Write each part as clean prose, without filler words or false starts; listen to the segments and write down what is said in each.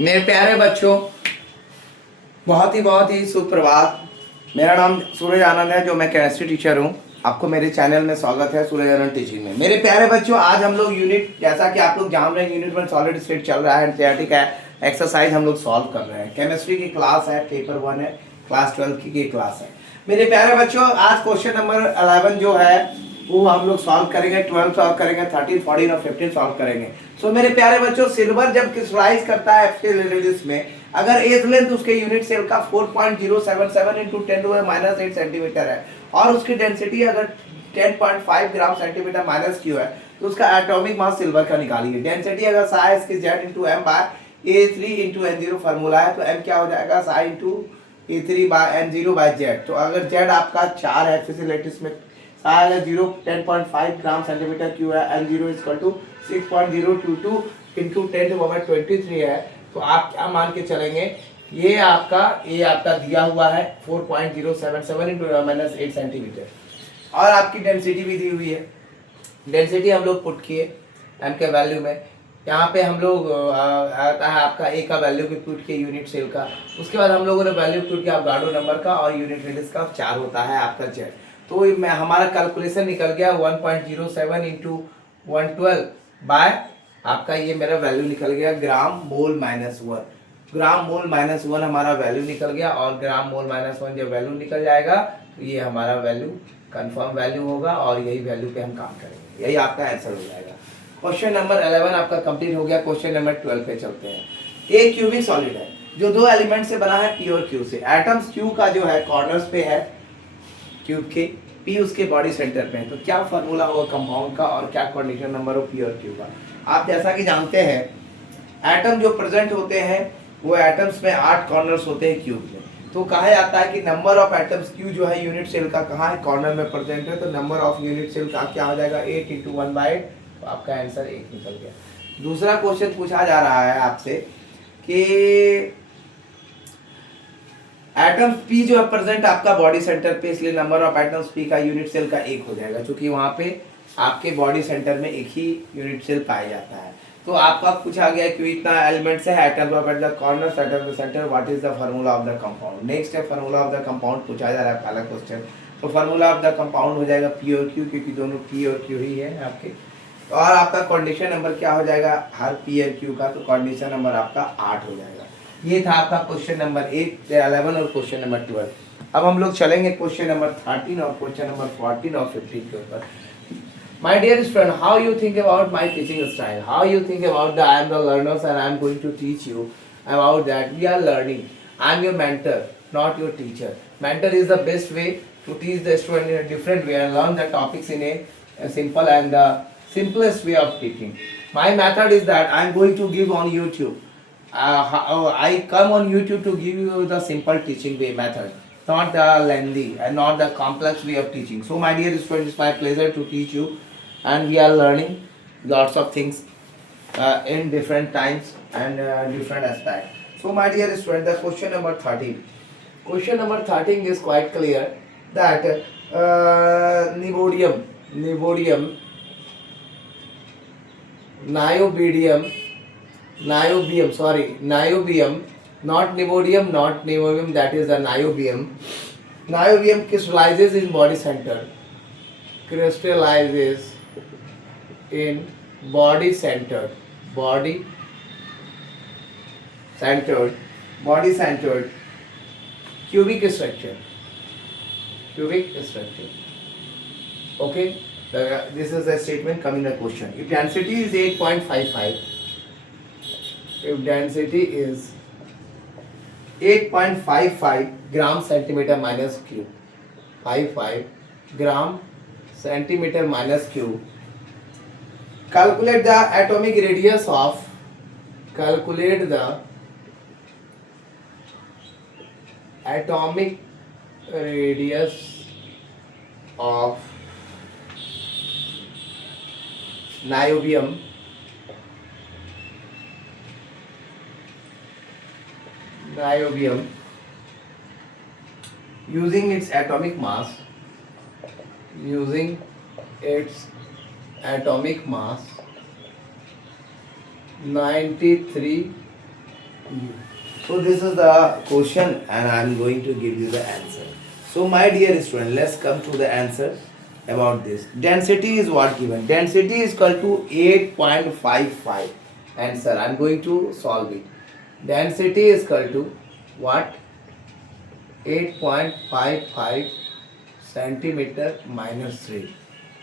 मेरे प्यारे बच्चों, बहुत ही सुप्रभात। मेरा नाम सूरज आनंद है, जो मैं केमिस्ट्री टीचर हूँ। आपको मेरे चैनल में स्वागत है, सूरज आनंद टीचिंग में। मेरे प्यारे बच्चों, आज हम लोग यूनिट, जैसा कि आप लोग जान रहे हैं, यूनिट 1 सॉलिड स्टेट चल रहा है, एनसीईआरटी का एक्सरसाइज हम लोग सॉल्व कर रहे हैं। केमिस्ट्री की क्लास है, पेपर 1 है, क्लास 12 की क्लास है। मेरे प्यारे बच्चों, आज क्वेश्चन नंबर 11 जो है वो हम लोग सॉल्व करेंगे, 12 सॉल्व करेंगे, 13, 14 और 15 सॉल्व करेंगे। सो मेरे प्यारे बच्चों, सिल्वर जब क्रिस्टलाइज करता है एफसी में, अगर एज लेंथ उसके यूनिट सेल का 4.077 इंटू 10⁻8 सेंटीमीटर है और उसकी डेंसिटी अगर 10.5 ग्राम सेंटीमीटर माइनस क्यू है, तो उसका एटॉमिक मास सिल्वर का निकालिए। डेंसिटी अगर साई इसकी Z into M by A3 into N0 formula है, तो M क्या हो जाएगा, psi into A3 by N0 by Z। तो अगर Z आपका 4 है फिजिलेटिस में, साई अगर 10.5 ग्राम सेंटीमीटर क्यू है, N0 इक्वल टू 6.022 इंटू 10⁻23 है, तो आप क्या मान के चलेंगे, ये आपका दिया हुआ है 4.077 इंटू 10⁻8 सेंटीमीटर, और आपकी डेंसिटी भी दी हुई है। डेंसिटी हम लोग पुट किए एम के वैल्यू में, यहाँ पे हम लोग आता है आपका ए का वैल्यू भी पुट किए यूनिट सेल का। उसके बाद हम लोगों ने वैल्यू पुट किया गाडो नंबर का, और यूनिट रेडियस का 4 होता है आपका जेड। तो हमारा कैलकुलेशन निकल गया 1.07 इंटू 112 बाय आपका, ये मेरा वैल्यू निकल गया ग्राम मोल माइनस 1। ग्राम मोल माइनस 1 हमारा वैल्यू निकल गया, और ग्राम मोल माइनस 1 जब वैल्यू निकल जाएगा तो ये हमारा वैल्यू कंफर्म वैल्यू होगा, और यही वैल्यू पे हम काम करेंगे। यही आपका आंसर हो जाएगा। क्वेश्चन नंबर 11 आपका कंप्लीट हो गया। क्वेश्चन नंबर 12 पे चलते हैं। एक क्यूबिक सॉलिड है जो 2 एलिमेंट से बना है, पी और क्यू से। एटम्स क्यू का जो है कॉर्नर्स पे है क्यूब के, पी उसके बॉडी सेंटर पे है। तो क्या फार्मूला होगा कंपाउंड का, और क्या कंडीशन नंबर हो पी और क्यू का। आप जैसा कि जानते हैं, एटम जो प्रेजेंट होते हैं वो एटम्स में 8 कॉर्नर्स होते हैं क्यूब में। तो कहा जाता है कि नंबर ऑफ एटम्स क्यू जो है यूनिट सेल का कहाँ है, कॉर्नर में प्रेजेंट है। तो नंबर ऑफ यूनिट सेल का क्या हो जाएगा, 8 इंटू 1/8। तो आपका आंसर 1 निकल गया। दूसरा क्वेश्चन पूछा जा रहा है आपसे कि एटम्स पी जो है प्रेजेंट आपका बॉडी सेंटर पे, इसलिए नंबर ऑफ एटम्स पी का यूनिट सेल का 1 हो जाएगा, क्योंकि वहां पे आपके बॉडी सेंटर में एक ही यूनिट सेल पाया जाता है। तो आपका पूछा गया कि इतना एलिमेंट्स है, atoms of at the corners, atoms the centre, what is the formula of the compound. Next है फार्मूला ऑफ द कंपाउंड पूछा जा रहा है पहला क्वेश्चन। तो फार्मूला ऑफ द कंपाउंड हो जाएगा पी और क्यू, क्योंकि दोनों पी और क्यू ही है आपके। और आपका कंडीशन नंबर क्या हो जाएगा हर पी और क्यू का, तो कंडीशन नंबर आपका 8 हो जाएगा। ये था आपका क्वेश्चन नंबर 11 और क्वेश्चन नंबर 12। अब हम लोग चलेंगे क्वेश्चन नंबर 13 और क्वेश्चन नंबर 14 और 15 के ऊपर। My dear student, how you think about my teaching style? How you think about the I am the learners and I am going to teach you about that. We are learning. I am your mentor, not your teacher. Mentor is the best way to teach the student in a different way and learn the topics in a simple and the simplest way of teaching. My method is that I am going to give on YouTube. I come on YouTube to give you the simple teaching way method, not the lengthy and not the complex way of teaching. So my dear students, it's my pleasure to teach you, and we are learning lots of things in different times and different aspects. So my dear student, the question number 13. Question number 13 is quite clear that niobium, not niobium, that is the niobium. Niobium crystallizes in body center. Crystallizes in body centered cubic structure. Okay, this is a statement coming in a question. If density is 8.55, if density is 8.55 gram centimeter minus cube, 55 gram centimeter minus cube. Calculate the atomic radius of niobium using its atomic mass 93 So this is the question and I am going to give you the answer. So my dear student, let's come to the answer about this. Density is what given? Density is equal to 8.55. Answer, I am going to solve it. Density is equal to what? 8.55 centimeter minus 3.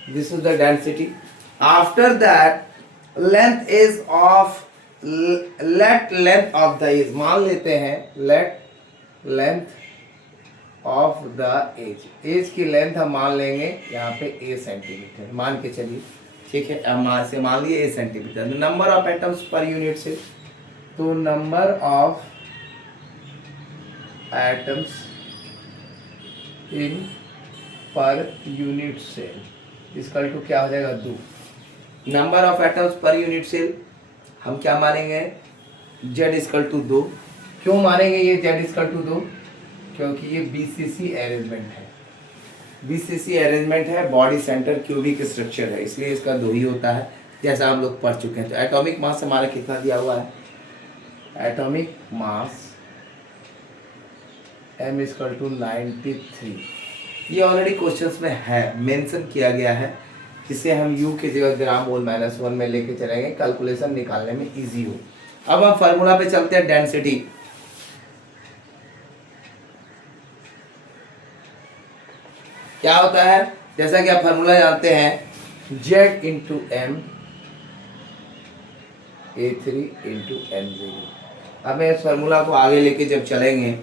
This is the density. After that, length is of let length of the edge, मान लेते हैं let length of the edge की length हम मान लेंगे यहाँ पे a centimetre मान के चलिए, ठीक है। अब मान लिए a centimetre. Number of atoms per unit cell, तो number of atoms in per unit cell इसका टू क्या हो जाएगा? 2। Number of atoms per unit cell हम क्या मानेंगे? Z equal to 2। क्यों मानेंगे ये Z इक्वल टू 2? क्योंकि ये BCC अरेंजमेंट है, BCC अरेंजमेंट है, बॉडी सेंटर क्यूबिक स्ट्रक्चर है, इसलिए इसका 2 ही होता है, जैसा हम लोग पढ़ चुके हैं। तो एटॉमिक मास हमारा कितना दिया हुआ है? Atomic mass M equal to 93। ये ऑलरेडी क्वेश्चंस में है, मेंशन किया गया है। इसे हम U की जगह ग्राम मोल -1 में लेके चलेंगे, कैलकुलेशन निकालने में इजी हो। अब हम फार्मूला पे चलते हैं। डेंसिटी क्या होता है? जैसा कि आप फार्मूला जानते हैं, Z into M A3 into M0। हमें इस फार्मूला को आगे लेके जब चलेंगे,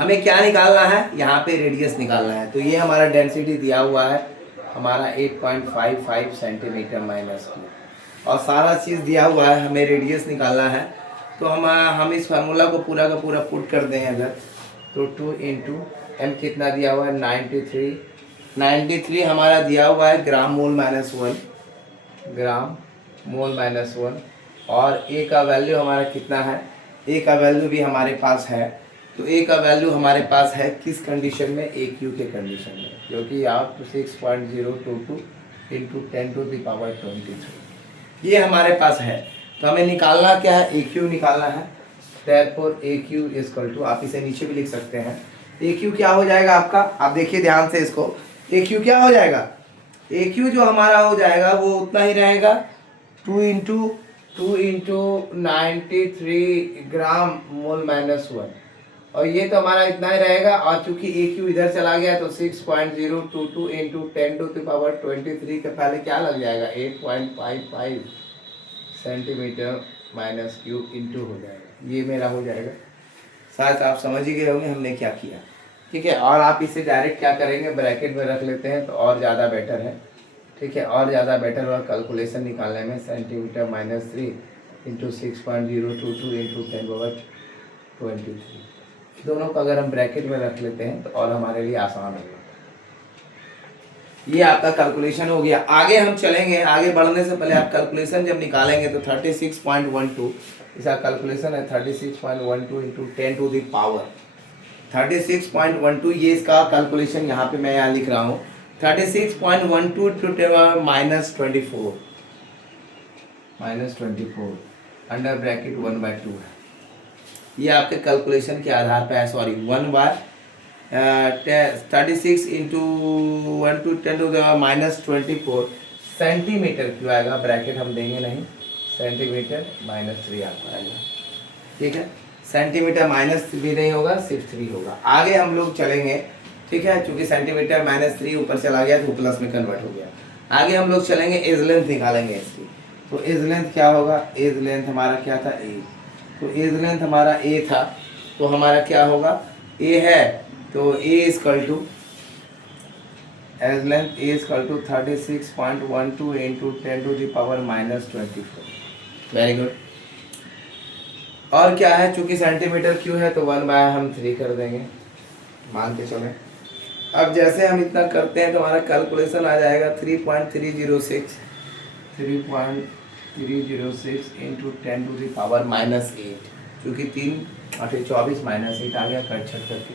हमें क्या निकालना है? यहाँ पे रेडियस निकालना है। तो ये हमारा डेंसिटी दिया हुआ है हमारा 8.55 सेंटीमीटर माइनस 2, और सारा चीज़ दिया हुआ है, हमें रेडियस निकालना है। तो हम इस फार्मूला को पूरा का पूरा पुट कर दें अगर, तो 2 इंटू एम कितना दिया हुआ है? 93 हमारा दिया हुआ है ग्राम मोल -1, ग्राम मोल -1, और ए का वैल्यू हमारा कितना है? ए का वैल्यू भी हमारे पास है। तो ए का वैल्यू हमारे पास है किस कंडीशन में? ए क्यू के कंडीशन में, क्योंकि आप 6.022 इंटू 10⁻23 ये हमारे पास है। तो हमें निकालना क्या है? ए क्यू निकालना है। Therefore a cube equal to, आप इसे नीचे भी लिख सकते हैं, ए क्यू क्या हो जाएगा आपका? आप देखिए ध्यान से इसको, ए क्यू क्या हो जाएगा? ए क्यू जो हमारा हो जाएगा वो उतना ही रहेगा, 2 इंटू 93 ग्राम मोल -1, और ये तो हमारा इतना ही रहेगा। और चूंकि ए क्यू इधर चला गया तो 6.022 इंटू 10⁻23 के पहले क्या लग जाएगा? 8.55 सेंटीमीटर माइनस क्यूब इंटू हो जाएगा। ये मेरा हो जाएगा। शायद आप समझ ही गए होंगे हमने क्या किया, ठीक है। और आप इसे डायरेक्ट क्या करेंगे? ब्रैकेट में रख लेते हैं तो और ज़्यादा बेटर है, ठीक है, और ज़्यादा बेटर हुआ कैलकुलेशन निकालने में। सेंटीमीटर -3 इंटू 6.022 इंटू 10⁻23 दोनों को अगर हम ब्रैकेट में रख लेते हैं तो और हमारे लिए आसान होगा। ये आपका कैलकुलेशन हो गया। आगे हम चलेंगे, आगे बढ़ने से पहले आप कैलकुलेशन जब निकालेंगे तो 36.12 इसका कैलकुलेशन है 36.12 इंटू 10⁻, 36.12 ये इसका कैलकुलेशन यहाँ पे मैं यहाँ लिख रहा हूँ। 36.12 टू -24 अंडर ब्रैकेट 1/2 है। ये आपके कैलकुलेशन के आधार पे है, सॉरी 36 इंटू 1 टू 10⁻24 सेंटीमीटर क्यों आएगा? ब्रैकेट हम देंगे नहीं, सेंटीमीटर -3 आपका आएगा, ठीक है। सेंटीमीटर माइनस भी नहीं होगा, सिर्फ 3 होगा। आगे हम लोग चलेंगे, ठीक है, क्योंकि सेंटीमीटर -3 ऊपर चला गया तो प्लस में कन्वर्ट हो गया। आगे हम लोग चलेंगे, एज लेंथ निकालेंगे इसकी। तो एज लेंथ क्या होगा? एज लेंथ हमारा क्या था? ए। तो एज लेंथ हमारा ए था, तो हमारा क्या होगा? ए है, तो a equal to edge length a equal to 36.12 into 10⁻24। Very good. और क्या है? चूंकि सेंटीमीटर क्यों है तो 1/3 कर देंगे, मान के चलें। अब जैसे हम इतना करते हैं तो हमारा कैलकुलेशन आ जाएगा 3.306 इंटू 10⁻8, क्योंकि 3 8 24 -8 आ गया कट छट करके।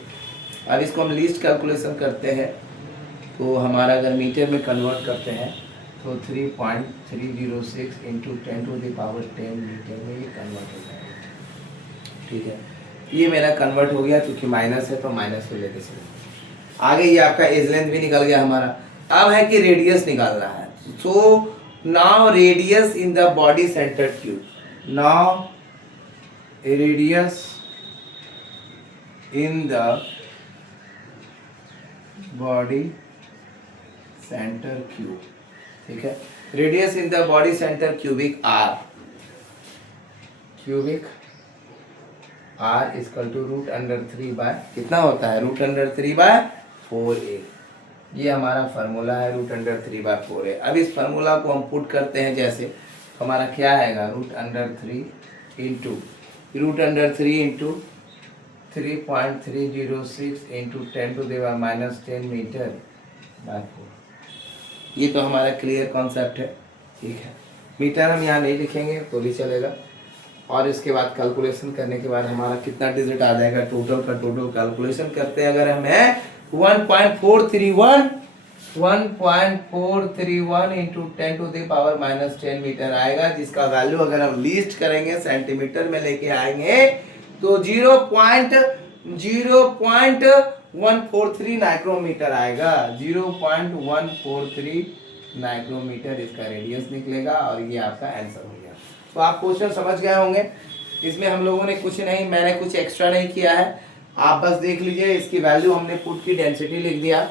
अब इसको हम लीस्ट कैलकुलेशन करते हैं, तो हमारा अगर मीटर में कन्वर्ट करते हैं तो 3.306 इंटू 10⁻10 मीटर में ये कन्वर्ट हो जाएगा। ठीक है, ये मेरा कन्वर्ट हो गया, क्योंकि माइनस है तो माइनस को लेके चलो। आगे ये आपका एज लेंथ भी निकल गया हमारा। अब है कि रेडियस निकालना है। So now radius in the body centre cube, now radius in the body centre cube, ठीक है, radius in the body centre cubic r, cubic r equal to root under 3 by कितना होता है, रूट अंडर 3 बाय 4a। ये हमारा formula है, root under 3 bye 4a। अब इस फार्मूला को हम पुट करते हैं, जैसे हमारा क्या आएगा, root under 3 into root under 3 into 3.306 into 10⁻⁻10 metre by 4। ये तो हमारा क्लियर कॉन्सेप्ट है, ठीक है। मीटर हम यहाँ नहीं लिखेंगे तो भी चलेगा। और इसके बाद कैलकुलेशन करने के बाद हमारा कितना डिजिट आ जाएगा, टोटल का टोटल कैलकुलेशन करते हैं। अगर हम है 1.431 इंटू 10⁻⁻10 मीटर आएगा, जिसका वैल्यू अगर हम लिस्ट करेंगे सेंटीमीटर में लेके आएंगे तो 0.143 नाइक्रोमीटर आएगा। 0.143 नाइक्रोमीटर इसका रेडियस निकलेगा, और ये आपका आंसर हो गया। तो आप क्वेश्चन समझ गए होंगे। इसमें हम लोगों ने कुछ नहीं, मैंने कुछ एक्स्ट्रा नहीं किया है, आप बस देख लीजिए। इसकी वैल्यू हमने पुट की, डेंसिटी लिख दिया,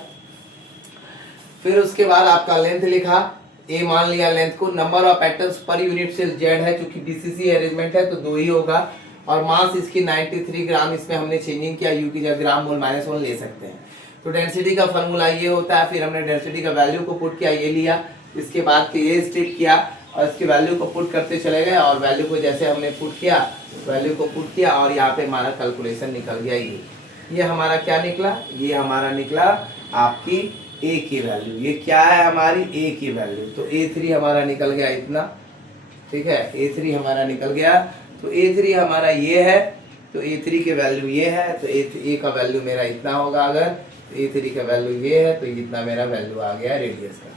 फिर उसके बाद आपका लेंथ लिखा, ए मान लिया लेंथ को, number of atoms per unit से जेड है, क्योंकि बीसीसी अरेंजमेंट है तो 2 ही होगा, और मास इसकी 93 ग्राम, इसमें हमने चेंजिंग किया, यू की जगह ग्राम मोल -1 ले सकते हैं। तो डेंसिटी का फॉर्मूला ये होता है। फिर हमने डेंसिटी का वैल्यू को पुट किया, ये लिया, इसके बाद के ये स्टेप किया, और इसकी वैल्यू को पुट करते चले गए, और वैल्यू को जैसे हमने पुट किया, वैल्यू को पुट किया, और यहाँ पे हमारा कैलकुलेशन निकल गया। ये हमारा क्या निकला, ये हमारा निकला आपकी ए की वैल्यू। ये क्या है, हमारी ए की वैल्यू। तो A3 हमारा निकल गया इतना, ठीक है, A3 हमारा निकल गया। तो A3 हमारा ये है, तो A3 की वैल्यू ये है, तो A का वैल्यू मेरा इतना होगा। अगर A3 का वैल्यू ये है तो इतना मेरा वैल्यू आ गया रेडियस का,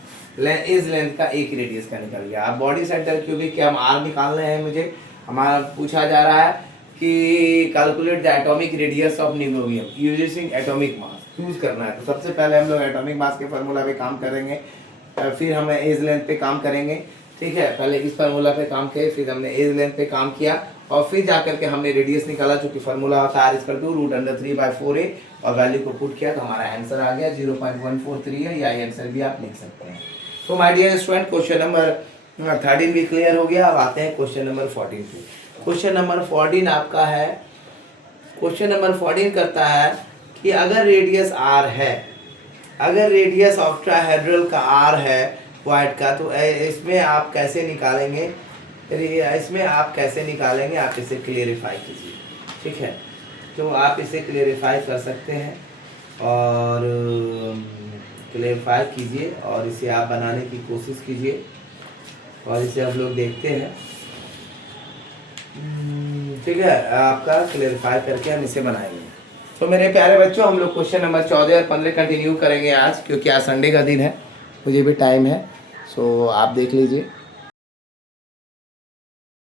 इस लेंथ का एक रेडियस का निकल गया। अब बॉडी सेंटर क्यूबिक के हम आर निकाल रहे हैं। मुझे हमारा पूछा जा रहा है कि calculate the atomic radius of न्यूक्लियम यूजिंग एटॉमिक मास, यूज करना है। तो सबसे पहले हम लोग एटॉमिक मास के फार्मूला पे काम करेंगे, फिर हम एज लेंथ पे काम करेंगे, ठीक है। पहले इस फार्मूला पे काम किए, फिर हमने एज लेंथ पे काम किया, और फिर जाकर के हमने रेडियस निकाला, चूंकि फार्मूला होता है R=√3/4a, और वैल्यू को पुट किया तो हमारा आंसर आ गया 0.143 है, या आंसर भी आप लिख सकते हैं। तो my dear student, question number 13 भी क्लियर हो गया। अब आते हैं क्वेश्चन नंबर 14 पे। क्वेश्चन नंबर 14 आपका है, क्वेश्चन नंबर 14 करता है कि अगर रेडियस r है, अगर रेडियस ऑक्टाहेड्रल का r है क्वाड का, तो इसमें आप कैसे निकालेंगे, इसमें आप कैसे निकालेंगे, आप इसे क्लियरिफाई कीजिए, ठीक है। तो आप इसे क्लियरिफाई कर सकते हैं, और क्लियरिफाई कीजिए, और इसे आप बनाने की कोशिश कीजिए, और इसे आप लोग देखते हैं, ठीक है। आपका क्लियरिफाई करके हम इसे बनाएंगे। तो मेरे प्यारे बच्चों, हम लोग क्वेश्चन नंबर 14 और 15 कंटिन्यू करेंगे आज, क्योंकि आज संडे का दिन है, मुझे भी टाइम है। सो आप देख लीजिए।